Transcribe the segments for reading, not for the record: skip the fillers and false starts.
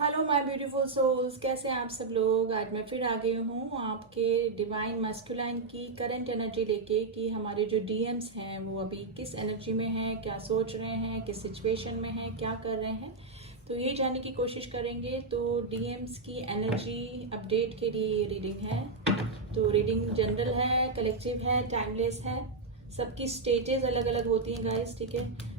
Hello my beautiful souls, कैसे हैं आप सब लोग। आज मैं फिर आ गई हूँ आपके डिवाइन मस्कुलाइन की करंट एनर्जी लेके कि हमारे जो डीएम्स हैं वो अभी किस एनर्जी में हैं, क्या सोच रहे हैं, किस सिचुएशन में हैं, क्या कर रहे हैं। तो ये जानने की कोशिश करेंगे। तो डीएम्स की एनर्जी अपडेट के लिए ये रीडिंग है। तो रीडिंग जनरल है, कलेक्टिव है, टाइमलेस है। सबकी स्टेजेस अलग अलग होती हैं गाइस, ठीक है।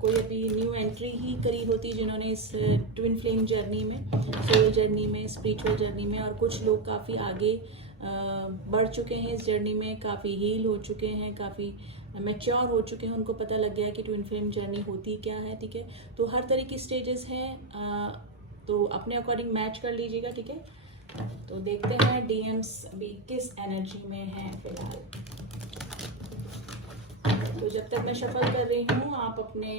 कोई अभी न्यू एंट्री ही करी होती है जिन्होंने इस ट्विन फ्लेम जर्नी में, सोल जर्नी में, स्पिरिचुअल जर्नी में, और कुछ लोग काफ़ी आगे बढ़ चुके हैं इस जर्नी में, काफ़ी हील हो चुके हैं, काफ़ी मैच्योर हो चुके हैं। उनको पता लग गया है कि ट्विन फ्लेम जर्नी होती क्या है, ठीक है। तो हर तरह की स्टेजेस हैं, तो अपने अकॉर्डिंग मैच कर लीजिएगा, ठीक है। तो देखते हैं डीएम्स अभी किस एनर्जी में है फिलहाल। तो जब तक मैं शफल कर रही हूँ आप अपने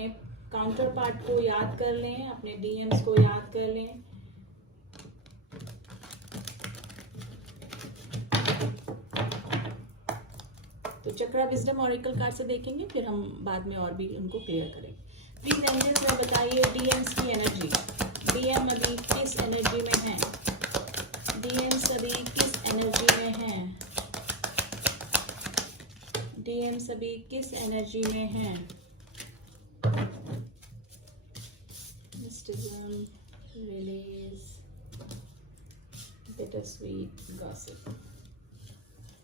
काउंटर पार्ट को याद कर लें, अपने डीएम्स को याद कर लें। तो चक्रा विजडम ऑरिकल कार्ड से देखेंगे, फिर हम बाद में और भी उनको क्लियर करेंगे। प्लीज एंजल्स में बताइए डीएम्स की एनर्जी। डीएम अभी किस एनर्जी में है? डीएम्स अभी किस एनर्जी में है? डीएम्स अभी किस एनर्जी में है? Mysticism, release, bittersweet gossip।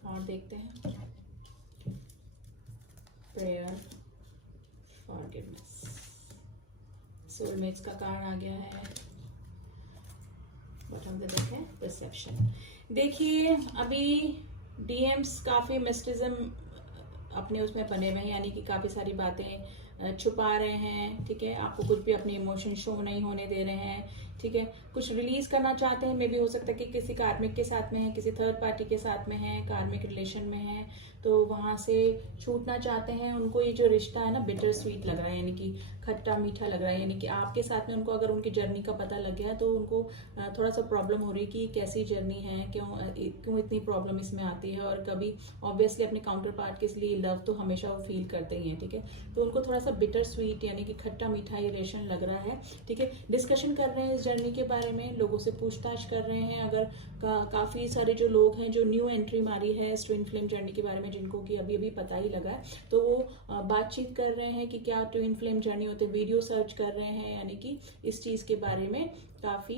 और देखते हैं प्रेयर, फॉरगिवनेस। सोलमेट्स का कार्ड आ गया है। बॉटम पे देखें परसेप्शन। देखिए अभी डीएम्स काफ़ी मिस्टिज्म अपने उसमें बने हुए हैं, यानी कि काफ़ी सारी बातें छुपा रहे हैं, ठीक है। आपको कुछ भी अपने इमोशन शो नहीं होने दे रहे हैं, ठीक है। कुछ रिलीज करना चाहते हैं, मे भी हो सकता है कि किसी कार्मिक के साथ में है, किसी थर्ड पार्टी के साथ में है, कार्मिक रिलेशन में है, तो वहां से छूटना चाहते हैं। उनको ये जो रिश्ता है ना बिटर स्वीट लग रहा है, यानी कि खट्टा मीठा लग रहा है, यानी कि आपके साथ में उनको अगर उनकी जर्नी का पता लग गया है तो उनको थोड़ा सा प्रॉब्लम हो रही है कि कैसी जर्नी है, क्यों इतनी प्रॉब्लम इसमें आती है। और कभी ऑब्वियसली अपने काउंटर पार्ट के लिए लव तो हमेशा वो फील करते ही हैं, ठीक है। तो उनको थोड़ा सा बिटर स्वीट यानी कि खट्टा मीठा ये रिलेशन लग रहा है, ठीक है। डिस्कशन कर रहे हैं इस जर्नी के बारे में, लोगों से पूछताछ कर रहे हैं। अगर काफी सारे जो लोग हैं जो न्यू एंट्री मारी है इस ट्विन फ्लेम जर्नी के बारे में, जिनको कि अभी अभी पता ही लगा है, तो वो बातचीत कर रहे हैं कि क्या ट्विन फ्लेम जर्नी होते, वीडियो सर्च कर रहे हैं, यानी कि इस चीज के बारे में काफी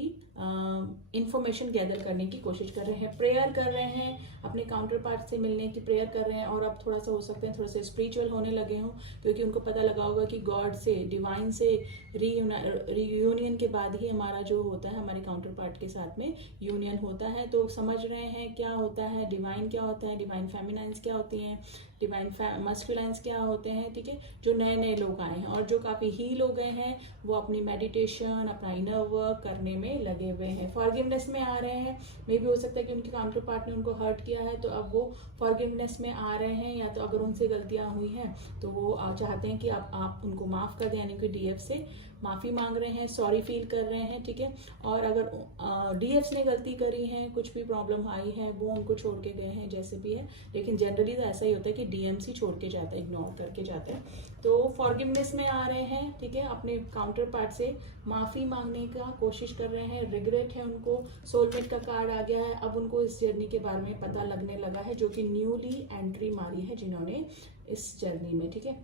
इंफॉर्मेशन गैदर करने की कोशिश कर रहे हैं। प्रेयर कर रहे हैं, अपने काउंटर पार्ट से मिलने की प्रेयर कर रहे हैं। और अब थोड़ा सा हो सकते हैं थोड़ा सा स्पिरिचुअल होने लगे हों, क्योंकि उनको पता लगा होगा कि गॉड से, डिवाइन से रीयूनियन के बाद ही हमारा जो होता है, हमारे काउंटर पार्ट के साथ में यूनियन होता है। तो समझ रहे हैं क्या होता है डिवाइन, क्या होता है डिवाइन फेमिनाइंस, क्या होती हैं डिवाइन मस्कुलाइंस, क्या होते हैं, ठीक है। जो नए नए लोग आए हैं और जो काफी हील हो गए हैं, वो अपनी मेडिटेशन, अपना इनर वर्क करने में लगे हुए हैं। फॉरगिवनेस में आ रहे हैं। मे भी हो सकता है कि उनके काउंटर पार्ट ने उनको हर्ट किया है, तो अब वो फॉरगिवनेस में आ रहे हैं। या तो अगर उनसे गलतियां हुई हैं तो वो चाहते हैं कि आप उनको माफ कर दें, यानी कि डीएफ से माफी मांग रहे हैं, सॉरी फील कर रहे हैं, ठीक है। और अगर डीएफ ने गलती करी है, कुछ भी प्रॉब्लम आई है, वो उनको छोड़ के गए हैं जैसे भी है। लेकिन जनरली तो ऐसा ही होता है कि डीएम्स ही छोड़ के जाता है, इग्नोर करके जाता है। तो फॉरगिवनेस में आ रहे हैं, ठीक है। अपने काउंटर पार्ट से माफी मांगने का कोशिश कर रहे हैं। रिग्रेट है उनको। सोलमेट का कार्ड आ गया है। अब उनको इस जर्नी के बारे में पता लगने लगा है, जो कि न्यूली एंट्री मारी है जिन्होंने इस जर्नी में, ठीक है।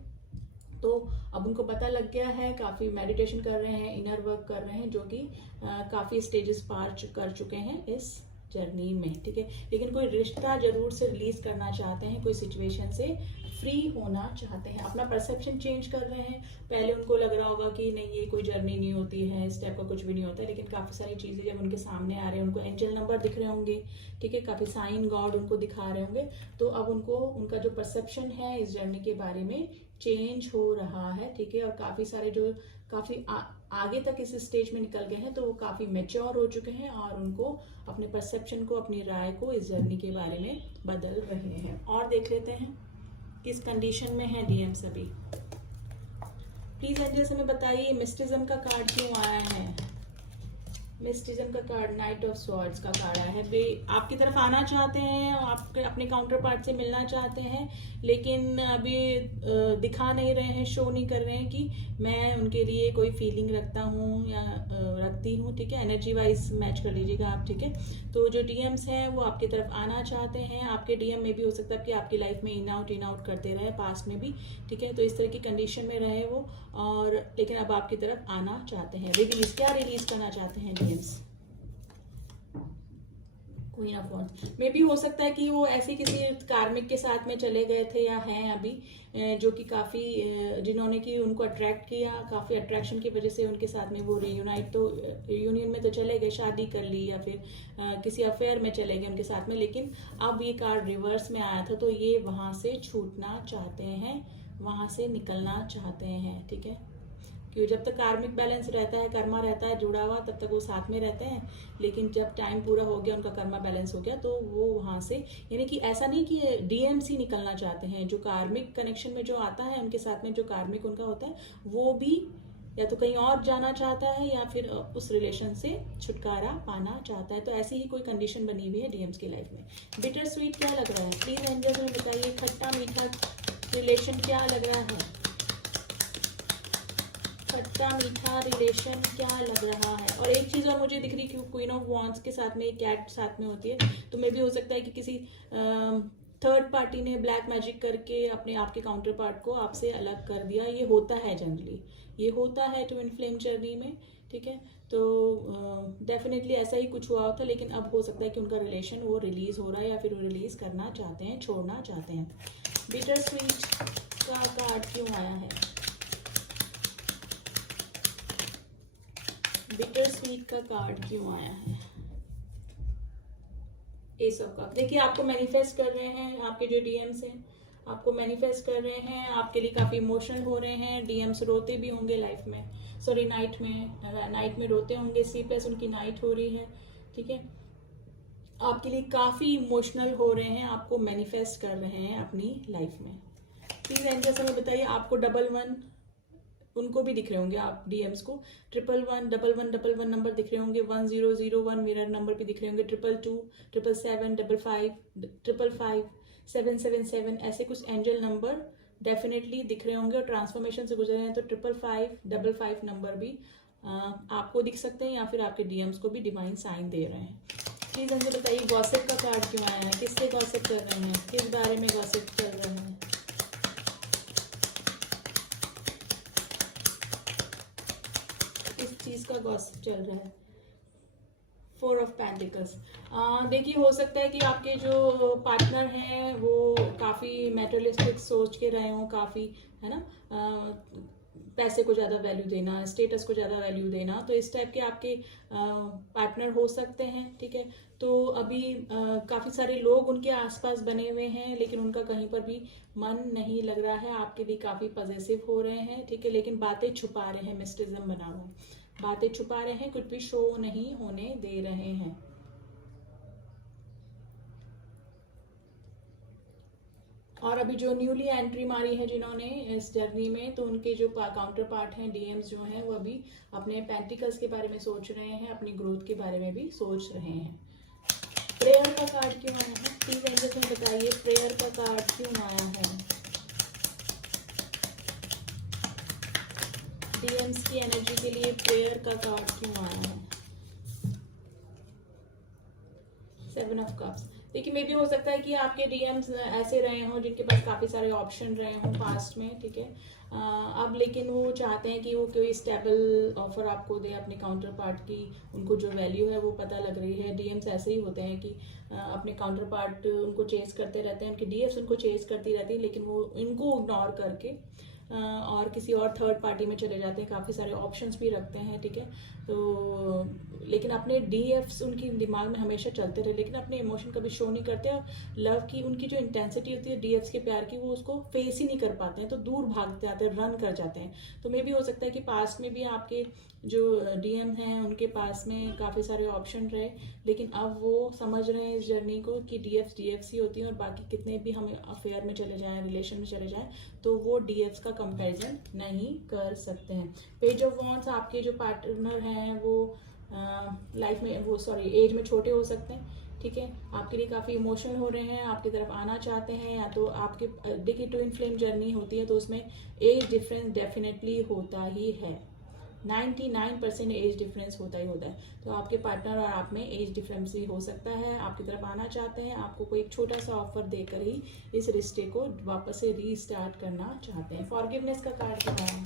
तो अब उनको पता लग गया है, काफी मेडिटेशन कर रहे हैं, इनर वर्क कर रहे हैं, जो कि काफी स्टेजेस पार कर चुके हैं इस जर्नी में, ठीक है। लेकिन कोई रिश्ता जरूर से रिलीज करना चाहते हैं, कोई सिचुएशन से फ्री होना चाहते हैं, अपना परसेप्शन चेंज कर रहे हैं। पहले उनको लग रहा होगा कि नहीं ये कोई जर्नी नहीं होती है, इस टाइप का कुछ भी नहीं होता है, लेकिन काफी सारी चीजें जब उनके सामने आ रहे हैं, उनको एंजल नंबर दिख रहे होंगे, ठीक है, काफी साइन गॉड उनको दिखा रहे होंगे, तो अब उनको उनका जो परसेप्शन है इस जर्नी के बारे में चेंज हो रहा है, ठीक है। और काफी सारे जो काफी आगे तक इस स्टेज में निकल गए हैं, तो वो काफी मेच्योर हो चुके हैं और उनको अपने परसेप्शन को, अपनी राय को इस जर्नी के बारे में बदल रहे हैं। और देख लेते हैं किस कंडीशन में है डीएम्स अभी। प्लीज एंजल्स हमें बताइए मिस्टिज्म का कार्ड क्यों आया है। मिस्टिज्म का कार्ड, नाइट ऑफ स्वॉर्ड्स का कार्ड आया है। वे आपकी तरफ आना चाहते हैं, आप अपने काउंटर पार्ट से मिलना चाहते हैं, लेकिन अभी दिखा नहीं रहे हैं, शो नहीं कर रहे हैं कि मैं उनके लिए कोई फीलिंग रखता हूँ या रखती हूँ, ठीक है। एनर्जी वाइज मैच कर लीजिएगा आप, ठीक है। तो जो डीएम्स हैं वो आपकी तरफ आना चाहते हैं। आपके डीएम में भी हो सकता है कि आपकी लाइफ में इन आउट करते रहे पास्ट में भी, ठीक है। तो इस तरह की कंडीशन में रहे वो, और लेकिन अब आपकी तरफ आना चाहते हैं। रिलीज, क्या रिलीज करना चाहते हैं डीएम्स? क्वीन ऑफ वॉन्ड्स में भी हो सकता है कि वो ऐसे किसी कार्मिक के साथ में चले गए थे या हैं अभी, जो कि काफ़ी जिन्होंने कि उनको अट्रैक्ट किया, काफ़ी अट्रैक्शन की वजह से उनके साथ में वो यूनियन में तो चले गए, शादी कर ली या फिर किसी अफेयर में चले गए उनके साथ में। लेकिन अब ये कार्ड रिवर्स में आया था, तो ये वहाँ से छूटना चाहते हैं, वहाँ से निकलना चाहते हैं, ठीक है। क्यों, जब तक कार्मिक बैलेंस रहता है, कर्मा रहता है जुड़ा हुआ, तब तक वो साथ में रहते हैं। लेकिन जब टाइम पूरा हो गया, उनका कर्मा बैलेंस हो गया, तो वो वहाँ से, यानी कि ऐसा नहीं कि डीएमसी निकलना चाहते हैं। जो कार्मिक कनेक्शन में जो आता है उनके साथ में, जो कार्मिक उनका होता है, वो भी या तो कहीं और जाना चाहता है या फिर उस रिलेशन से छुटकारा पाना चाहता है। तो ऐसी ही कोई कंडीशन बनी हुई है डीएम्स की लाइफ में। बिटर स्वीट क्या लग रहा है? प्लीज एंजल्स में बताइए, खट्टा मीठा रिलेशन क्या लग रहा है? खट्टा मीठा रिलेशन क्या लग रहा है? और एक चीज़ और मुझे दिख रही, क्यों क्वीन ऑफ वॉन्ड्स के साथ में एक कैट साथ में होती है, तो मे भी हो सकता है कि किसी थर्ड पार्टी ने ब्लैक मैजिक करके अपने आपके काउंटर पार्ट को आपसे अलग कर दिया। ये होता है जनरली, ये होता है ट्विन फ्लेम जर्नी में, ठीक है। तो डेफिनेटली ऐसा ही कुछ हुआ होता, लेकिन अब हो सकता है कि उनका रिलेशन वो रिलीज हो रहा है या फिर वो रिलीज करना चाहते हैं, छोड़ना चाहते हैं। बिटर स्वीट का कार्ड क्यों आया है? बिटर स्वीट का कार्ड क्यों आया है? S of cup. देखिए, आपको मैनिफेस्ट कर रहे हैं, आपके जो डीएम्स हैं आपको मैनिफेस्ट कर रहे हैं, आपके लिए काफी इमोशनल हो रहे हैं। डीएम्स रोते भी होंगे लाइफ में, सॉरी नाइट में रोते होंगे, स्लीपलेस उनकी नाइट हो रही है, ठीक है। आपके लिए काफी इमोशनल हो रहे हैं, आपको मैनिफेस्ट कर रहे हैं अपनी लाइफ में। प्लीज एंजल्स हमें बताइए, आपको 11 उनको भी दिख रहे होंगे, आप डीएम्स को 111111 नंबर दिख रहे होंगे, 1001 मिरर नंबर भी दिख रहे होंगे, 2222 777 555 777 ऐसे कुछ एंजल नंबर डेफिनेटली दिख रहे होंगे। और ट्रांसफॉर्मेशन से गुजरे हैं तो 555 नंबर भी आपको दिख सकते हैं, या फिर आपके डीएम्स को भी डिवाइन साइन दे रहे हैं। प्लीज मुझे बताइए, गॉसिप का कार्ड क्यों आया है? किससे गॉसिप कर रहे हैं? किस बारे में गॉसिप चल रहे हैं? चीज का गॉसिप चल रहा है? 4 ऑफ पेंटिकल्स। देखिए, हो सकता है कि आपके जो पार्टनर हैं वो काफ़ी मेटेरियलिस्टिक सोच के रहे हों, काफ़ी, है ना, पैसे को ज़्यादा वैल्यू देना, स्टेटस को ज़्यादा वैल्यू देना, तो इस टाइप के आपके पार्टनर हो सकते हैं, ठीक है। तो अभी काफ़ी सारे लोग उनके आसपास बने हुए हैं, लेकिन उनका कहीं पर भी मन नहीं लग रहा है, आपके लिए काफ़ी पॉजिटिव हो रहे हैं, ठीक है। लेकिन बातें छुपा रहे हैं, मिस्टिज्म बना हुआ, बातें छुपा रहे हैं, कुछ भी शो नहीं होने दे रहे हैं। और अभी जो न्यूली एंट्री मारी है जिन्होंने इस जर्नी में, तो उनके जो काउंटर पार्ट हैं, डीएम्स जो हैं, वो अभी अपने पेंटिकल्स के बारे में सोच रहे हैं, अपनी ग्रोथ के बारे में भी सोच रहे हैं। प्रेयर का कार्ड क्यों आया है? प्लीज एंजल्स में बताइए, प्रेयर का कार्ड क्यों आया है? डीएम्स की एनर्जी के लिए प्रेयर का कार्ड क्यों आया है? 7 ऑफ कप्स। देखिए, मे भी हो सकता है कि आपके डीएम्स ऐसे रहे हों जिनके पास काफ़ी सारे ऑप्शन रहे हों पास्ट में, ठीक है। अब लेकिन वो चाहते हैं कि वो कोई स्टेबल ऑफर आपको दे अपने काउंटर पार्ट की, उनको जो वैल्यू है वो पता लग रही है। डीएम्स ऐसे ही होते हैं कि अपने काउंटर पार्ट उनको चेस करते रहते हैं, उनकी डीएम्स उनको चेस करती रहती है, लेकिन वो इनको इग्नोर करके और किसी और थर्ड पार्टी में चले जाते हैं, काफ़ी सारे ऑप्शंस भी रखते हैं, ठीक है। तो लेकिन अपने डीएफ्स उनकी दिमाग में हमेशा चलते रहे, लेकिन अपने इमोशन कभी शो नहीं करते, और लव की उनकी जो इंटेंसिटी होती है डीएफ्स के प्यार की, वो उसको फेस ही नहीं कर पाते हैं, तो दूर भागते आते हैं, रन कर जाते हैं। तो मे भी हो सकता है कि पास्ट में भी आपके जो डीएम हैं उनके पास में काफ़ी सारे ऑप्शन रहे, लेकिन अब वो समझ रहे हैं इस जर्नी को कि डीएफ्स ही होती हैं, और बाकी कितने भी हम अफेयर में चले जाएं, रिलेशन में चले जाएं, तो वो डीएफ्स का कंपैरिजन नहीं कर सकते हैं। पेज ऑफ वॉन्ड्स, आपके जो पार्टनर हैं वो लाइफ में वो एज में छोटे हो सकते हैं, ठीक है। आपके लिए काफ़ी इमोशनल हो रहे हैं, आपकी तरफ आना चाहते हैं, या तो आपके देखिए ट्विन फ्लेम जर्नी होती है तो उसमें एज डिफरेंस डेफिनेटली होता ही है। 99% एज डिफरेंस होता ही होता है। तो आपके पार्टनर और आप में एज डिफरेंस भी हो सकता है, आपकी तरफ आना चाहते हैं, आपको कोई एक छोटा सा ऑफर देकर ही इस रिश्ते को वापस से रीस्टार्ट करना चाहते हैं। फॉरगिवनेस का कार्ड क्या है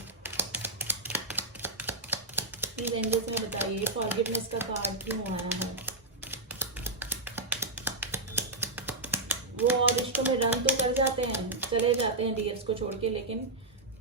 प्लीज एंजल्स में बताइए, फॉरगिवनेस का कार्ड क्यों आया है। वो और रिश्तों में रन तो कर जाते हैं, चले जाते हैं डीएफ्स को छोड़ के, लेकिन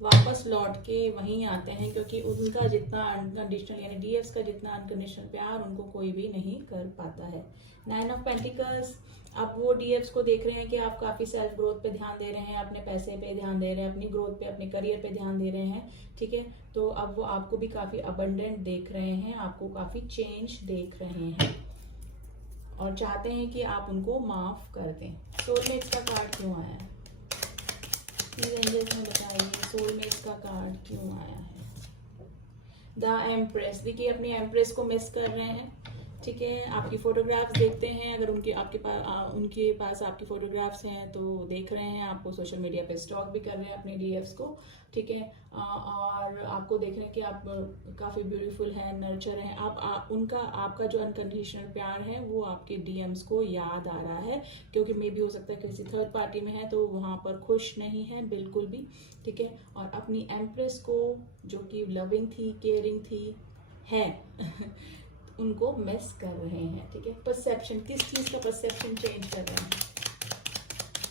वापस लौट के वहीं आते हैं, क्योंकि उनका जितना अनकंडीशनल यानी डीएफ्स का जितना अनकंडीशनल प्यार उनको कोई भी नहीं कर पाता है। 9 ऑफ पेंटिकल्स, अब वो डीएफ्स को देख रहे हैं कि आप काफ़ी सेल्फ ग्रोथ पे ध्यान दे रहे हैं, अपने पैसे पे ध्यान दे रहे हैं, अपनी ग्रोथ पे, अपने करियर पे ध्यान दे रहे हैं, ठीक है। तो अब वो आपको भी काफ़ी अबंडेंट देख रहे हैं, आपको काफ़ी चेंज देख रहे हैं और चाहते हैं कि आप उनको माफ कर दें। सोलमेट्स का कार्ड क्यों आया है प्लीज एंजल्स में बताइए, सोलमेट्स का कार्ड क्यों आया है। द एम्प्रेस, देखिए अपनी एम्प्रेस को मिस कर रहे हैं, ठीक है। आपकी फोटोग्राफ्स देखते हैं, अगर उनके पास आपकी फोटोग्राफ्स हैं तो देख रहे हैं, आपको सोशल मीडिया पे स्टॉक भी कर रहे हैं अपने डीएफ्स को, ठीक है। और आपको देख रहे हैं कि आप काफ़ी ब्यूटीफुल हैं, नर्चर हैं आप उनका आपका जो अनकंडीशनल प्यार है वो आपके डीएम्स को याद आ रहा है, क्योंकि मे भी हो सकता है किसी थर्ड पार्टी में है तो वहाँ पर खुश नहीं है बिल्कुल भी, ठीक है। और अपनी एम्प्रेस को जो कि लविंग थी, केयरिंग थी, है उनको मिस कर रहे हैं, ठीक है। परसेप्शन, किस चीज़ का परसेप्शन चेंज कर रहे हैं,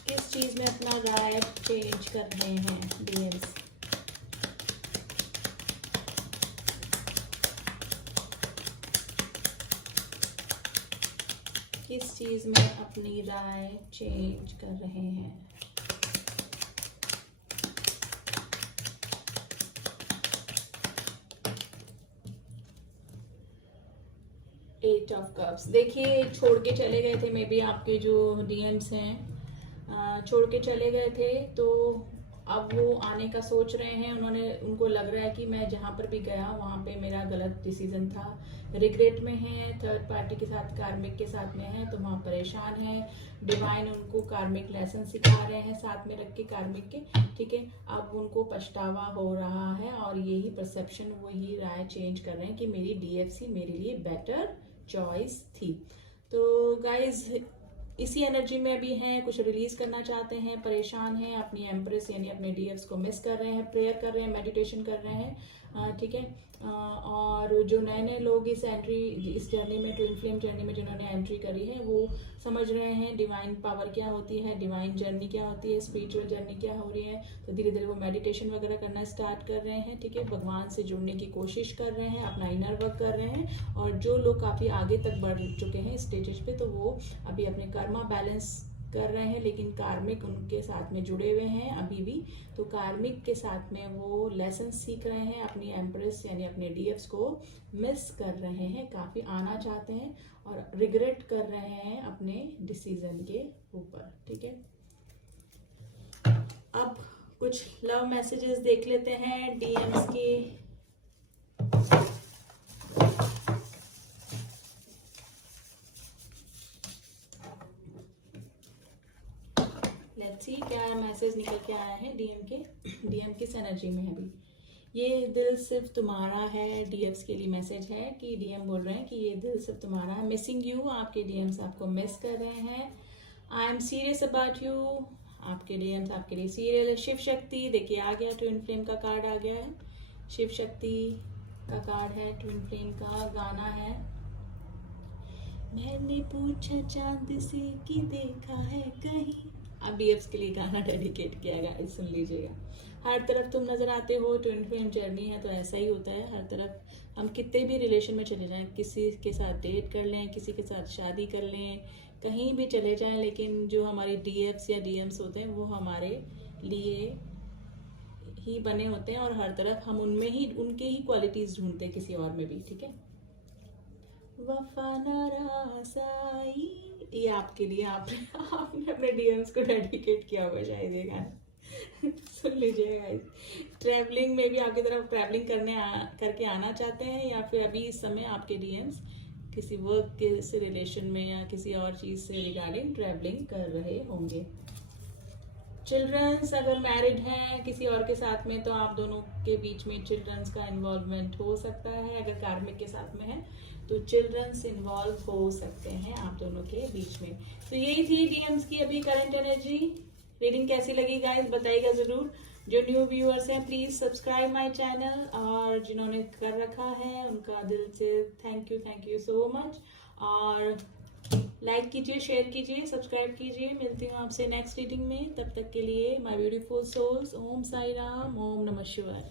किस चीज़ में अपना राय चेंज कर रहे हैं डीएम्स। किस चीज़ में अपनी राय चेंज कर रहे हैं। एट ऑफ कप्स, देखिए छोड़ के चले गए थे मे बी आपके जो डीएम्स हैं, छोड़ के चले गए थे, तो अब वो आने का सोच रहे हैं। उनको लग रहा है कि मैं जहाँ पर भी गया वहाँ पे मेरा गलत डिसीजन था, रिग्रेट में है, थर्ड पार्टी के साथ, कार्मिक के साथ में है तो वहाँ परेशान है। डिवाइन उनको कार्मिक लेसन सिखा रहे हैं साथ में रख के कार्मिक के, ठीक है। अब उनको पछतावा हो रहा है और यही परसेप्शन, वही राय चेंज कर रहे हैं कि मेरी डीएफसी मेरे लिए बेटर चॉइस थी। तो गाइज इसी एनर्जी में भी हैं, कुछ रिलीज करना चाहते हैं, परेशान हैं, अपनी एम्प्रेस यानी अपने डीएफ्स को मिस कर रहे हैं, प्रेयर कर रहे हैं, मेडिटेशन कर रहे हैं, ठीक है। और जो नए नए लोग इस जर्नी में, ट्विन फ्लेम जर्नी में जिन्होंने एंट्री करी है, वो समझ रहे हैं डिवाइन पावर क्या होती है, डिवाइन जर्नी क्या होती है, स्पिरिचुअल जर्नी क्या हो रही है। तो धीरे धीरे वो मेडिटेशन वगैरह करना स्टार्ट कर रहे हैं, ठीक है। भगवान से जुड़ने की कोशिश कर रहे हैं, अपना इनर वर्क कर रहे हैं। और जो लोग काफ़ी आगे तक बढ़ चुके हैं स्टेजेस पे, तो वो अभी अपने कर्मा बैलेंस कर रहे हैं, लेकिन कार्मिक उनके साथ में जुड़े हुए हैं अभी भी। तो कार्मिक के साथ में वो लेसन सीख रहे हैं, अपनी एम्प्रेस यानी अपने डीएफ्स को मिस कर रहे हैं, काफ़ी आना चाहते हैं और रिग्रेट कर रहे हैं अपने डिसीजन के ऊपर, ठीक है। अब कुछ लव मैसेजेस देख लेते हैं डीएम्स के। लेट्स सी क्या मैसेज निकल के आया है डीएम किस एनर्जी में है अभी। ये दिल सिर्फ तुम्हारा है, डीएम्स के लिए मैसेज है कि डीएम बोल रहे हैं कि ये दिल सिर्फ तुम्हारा है, मिसिंग यू, आपके डीएम्स आपको मिस कर रहे हैं। I am serious about you, आपके डीएम्स आपके लिए सीरियल। शिव शक्ति, देखिए आ गया, ट्विन फ्लेम का कार्ड आ गया है, शिव शक्ति का कार्ड है, ट्विन फ्लेम का गाना है। मैंने पूछा चांद से कि देखा है कहीं, अब डीएफ्स के लिए गाना डेडिकेट किया गया, सुन लीजिएगा। हर तरफ तुम नजर आते हो, ट्विन फ्लेम जर्नी है तो ऐसा ही होता है, हर तरफ हम कितने भी रिलेशन में चले जाएं, किसी के साथ डेट कर लें, किसी के साथ शादी कर लें, कहीं भी चले जाएं, लेकिन जो हमारे डीएफ्स या डीएम्स होते हैं वो हमारे लिए ही बने होते हैं और हर तरफ हम उनमें ही उनके ही क्वालिटीज ढूंढते हैं किसी और में भी, ठीक है। वफा नारासाई, ये आपके लिए, आपने अपने डीएम्स को डेडिकेट किया होगा शायद ये गाना, सुन लीजिए गाइस, ट्रैवलिंग में भी आपकी तरफ ट्रैवलिंग करके आना चाहते हैं, या फिर अभी इस समय आपके डीएम्स किसी वर्क के से रिलेशन में या किसी और चीज से रिगार्डिंग ट्रैवलिंग कर रहे होंगे। चिल्ड्रंस अगर मैरिड हैं किसी और के साथ में, तो आप दोनों के बीच में चिल्ड्रंस का इन्वॉल्वमेंट हो सकता है। अगर कार्मिक के साथ में है तो चिल्ड्रंस इन्वॉल्व हो सकते हैं आप दोनों के बीच में। तो यही थी डीएम्स की अभी करंट एनर्जी रीडिंग। कैसी लगी गाइस बताइएगा जरूर। जो न्यू व्यूअर्स हैं प्लीज सब्सक्राइब माय चैनल, और जिन्होंने कर रखा है उनका दिल से थैंक यू सो मच। और लाइक कीजिए, शेयर कीजिए, सब्सक्राइब कीजिए। मिलती हूँ आपसे नेक्स्ट रीडिंग में, तब तक के लिए माय ब्यूटीफुल सोल्स, ओम साई राम, ओम नमः शिवाय।